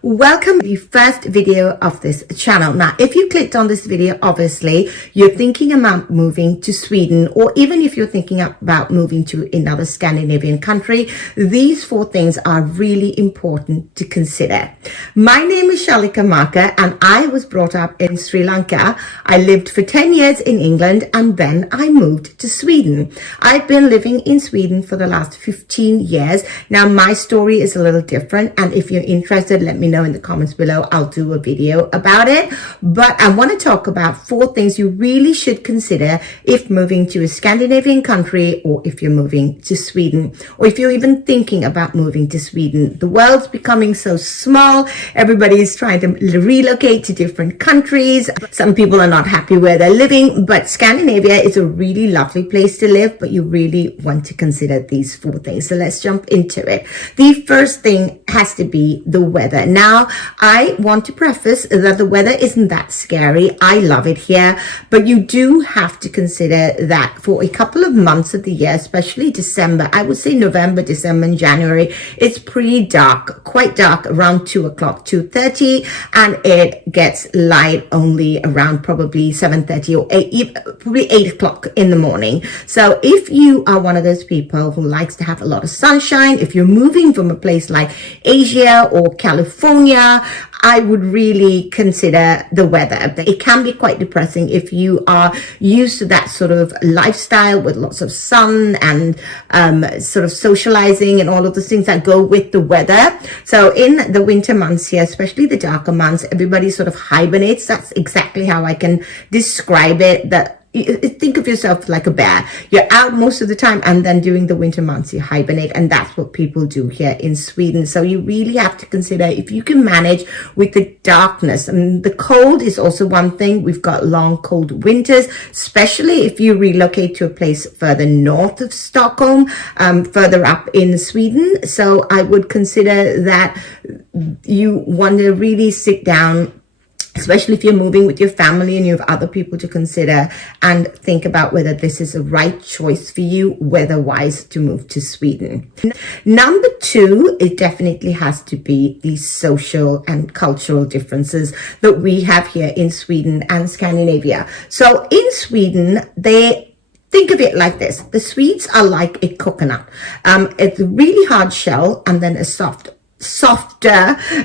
Welcome to the first video of this channel. Now, if you clicked on this video, obviously you're thinking about moving to Sweden, or even if you're thinking about moving to another Scandinavian country, these four things are really important to consider. My name is Shalika Maka and I was brought up in Sri Lanka. I lived for 10 years in England and then I moved to Sweden. I've been living in Sweden for the last 15 years. Now, my story is a little different, and if you're interested, let me know in the comments below. I'll do a video about it, but I want to talk about four things you really should consider if moving to a Scandinavian country, or if you're moving to Sweden, or if you're even thinking about moving to Sweden. The world's becoming so small. Everybody is trying to relocate to different countries. Some people are not happy where they're living, but Scandinavia is a really lovely place to live, but you really want to consider these four things. So let's jump into it. The first thing has to be the weather. Now, I want to preface that the weather isn't that scary. I love it here, but you do have to consider that for a couple of months of the year, especially December, I would say November, December, and January, it's pretty dark, quite dark around 2 o'clock, 2:30, and it gets light only around probably 7:30 or 8 o'clock in the morning. So if you are one of those people who likes to have a lot of sunshine, if you're moving from a place like Asia or California, I would really consider the weather. It can be quite depressing if you are used to that sort of lifestyle with lots of sun and sort of socializing and all of the things that go with the weather. So in the winter months here, especially the darker months, everybody sort of hibernates. That's exactly how I can describe it. That think of yourself like a bear. You're out most of the time, and then during the winter months you hibernate, and that's what people do here in Sweden. So you really have to consider if you can manage with the darkness. And the cold is also one thing. We've got long cold winters, especially if you relocate to a place further north of Stockholm, further up in Sweden. So I would consider that you want to really sit down, especially if you're moving with your family and you have other people to consider, and think about whether this is the right choice for you weather-wise to move to Sweden. Number two, it definitely has to be the social and cultural differences that we have here in Sweden and Scandinavia. So in Sweden, think of it like this. The Swedes are like a coconut. It's a really hard shell and then a softer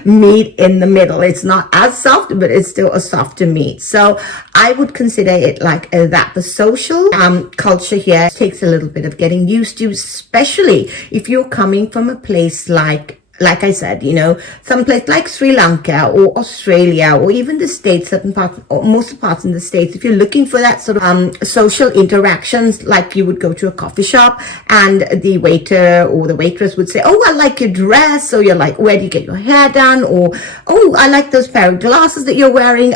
meat in the middle. It's not as soft, but it's still a softer meat. So I would consider it like that. The social culture here takes a little bit of getting used to, especially if you're coming from a place like I said, you know, some place like Sri Lanka or Australia, or even the States, certain parts, or most parts in the States. If you're looking for that sort of social interactions, like you would go to a coffee shop and the waiter or the waitress would say, "Oh, I like your dress," or you're like, "Where do you get your hair done?" Or, "Oh, I like those pair of glasses that you're wearing."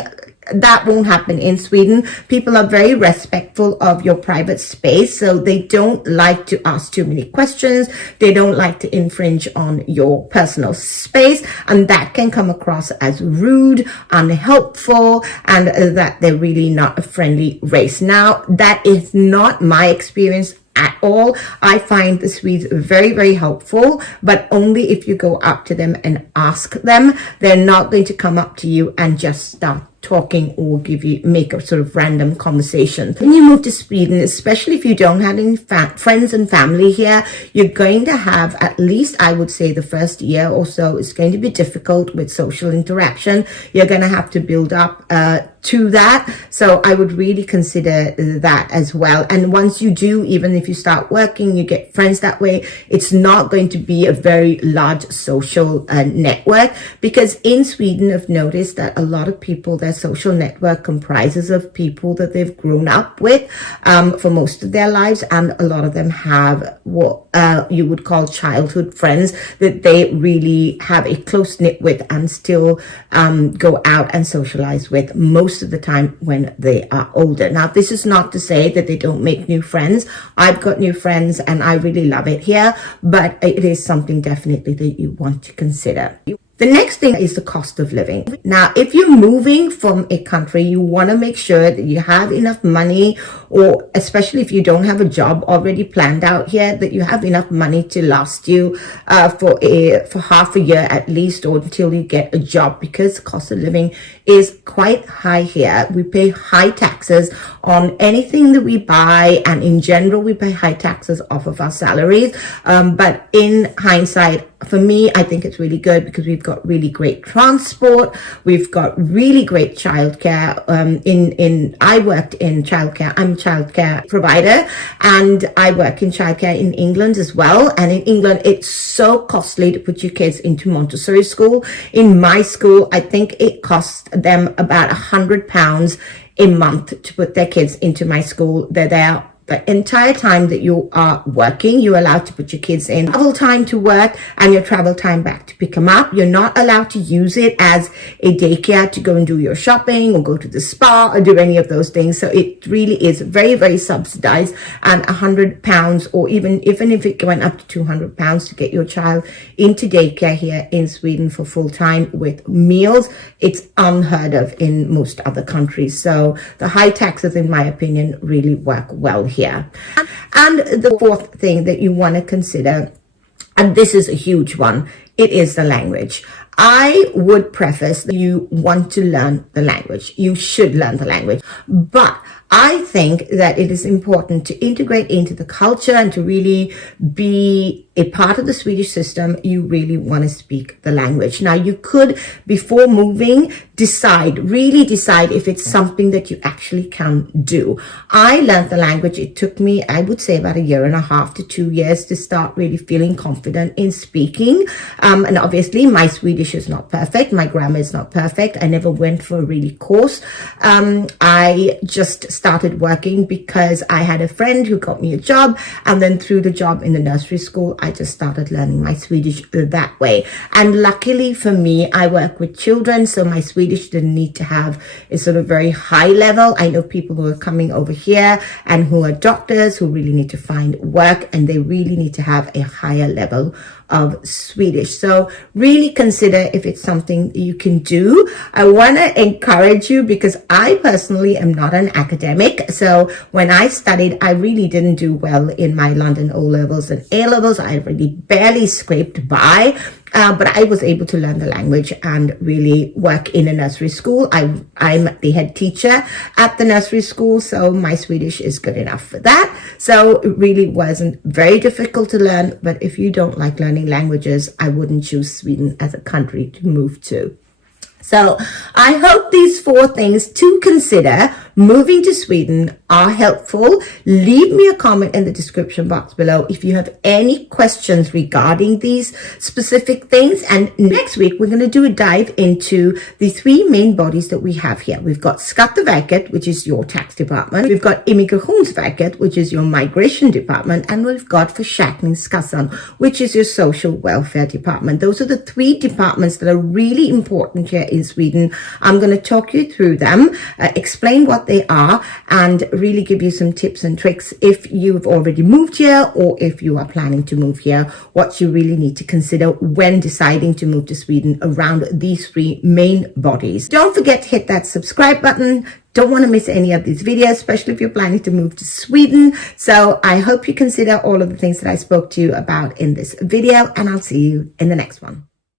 That won't happen in Sweden. People are very respectful of your private space, so they don't like to ask too many questions. They don't like to infringe on your personal space, and that can come across as rude, unhelpful, and that they're really not a friendly race. Now, that is not my experience at all. I find the Swedes very, very helpful, but only if you go up to them and ask them. They're not going to come up to you and just start talking or make a sort of random conversation. When you move to Sweden, especially if you don't have any friends and family here, you're going to have, at least I would say the first year or so, is going to be difficult with social interaction. You're going to have to build up to that. So I would really consider that as well. And once you do, even if you start working, you get friends that way, it's not going to be a very large social network, because in Sweden I've noticed that a lot of people, their social network comprises of people that they've grown up with for most of their lives, and a lot of them have what you would call childhood friends that they really have a close knit with and still go out and socialize with most of the time when they are older. Now, this is not to say that they don't make new friends. I've got new friends and I really love it here, but it is something definitely that you want to consider. The next thing is the cost of living. Now, if you're moving from a country, you want to make sure that you have enough money, or especially if you don't have a job already planned out here, that you have enough money to last you for half a year at least, or until you get a job, because the cost of living is quite high here. We pay high taxes on anything that we buy, and in general, we pay high taxes off of our salaries. But in hindsight, for me, I think it's really good because we've got really great transport. We've got really great childcare. I worked in childcare. I'm a childcare provider, and I work in childcare in England as well. And in England, it's so costly to put your kids into Montessori school. In my school, I think it costs them about £100 a month to put their kids into my school. They're there the entire time that you are working. You're allowed to put your kids in travel time to work and your travel time back to pick them up. You're not allowed to use it as a daycare to go and do your shopping or go to the spa or do any of those things. So it really is very, very subsidized. And £100, or even if it went up to £200 to get your child into daycare here in Sweden for full time with meals, it's unheard of in most other countries. So the high taxes, in my opinion, really work well here. And the fourth thing that you want to consider, and this is a huge one, it is the language. I would preface that you want to learn the language. You should learn the language. But I think that it is important to integrate into the culture and to really be a part of the Swedish system. You really want to speak the language. Now, you could, before moving, really decide if it's something that you actually can do. I learned the language. It took me, I would say, about 1.5 to 2 years to start really feeling confident in speaking. And obviously, my Swedish is not perfect. My grammar is not perfect. I never went for a really course. I just started working because I had a friend who got me a job, and then through the job in the nursery school, I just started learning my Swedish that way. And luckily for me, I work with children, so my Swedish didn't need to have a sort of very high level. I know people who are coming over here and who are doctors who really need to find work, and they really need to have a higher level of Swedish. So really consider if it's something you can do. I want to encourage you, because I personally am not an academic. So when I studied, I really didn't do well in my London O-levels and A-levels. I really barely scraped by. But I was able to learn the language and really work in a nursery school. I'm the head teacher at the nursery school, so my Swedish is good enough for that. So it really wasn't very difficult to learn. But if you don't like learning languages, I wouldn't choose Sweden as a country to move to. So I hope these 4 things to consider moving to Sweden are helpful. Leave me a comment in the description box below if you have any questions regarding these specific things. And next week, we're going to do a dive into the 3 main bodies that we have here. We've got Skatteverket, which is your tax department. We've got Immigrationsverket, which is your migration department. And we've got Försäkringskassan, which is your social welfare department. Those are the 3 departments that are really important here in Sweden. I'm going to talk you through them, explain what they are, and really give you some tips and tricks if you've already moved here or if you are planning to move here, what you really need to consider when deciding to move to Sweden around these 3 main bodies. Don't forget to hit that subscribe button. Don't want to miss any of these videos, especially if you're planning to move to Sweden. So I hope you consider all of the things that I spoke to you about in this video, and I'll see you in the next one.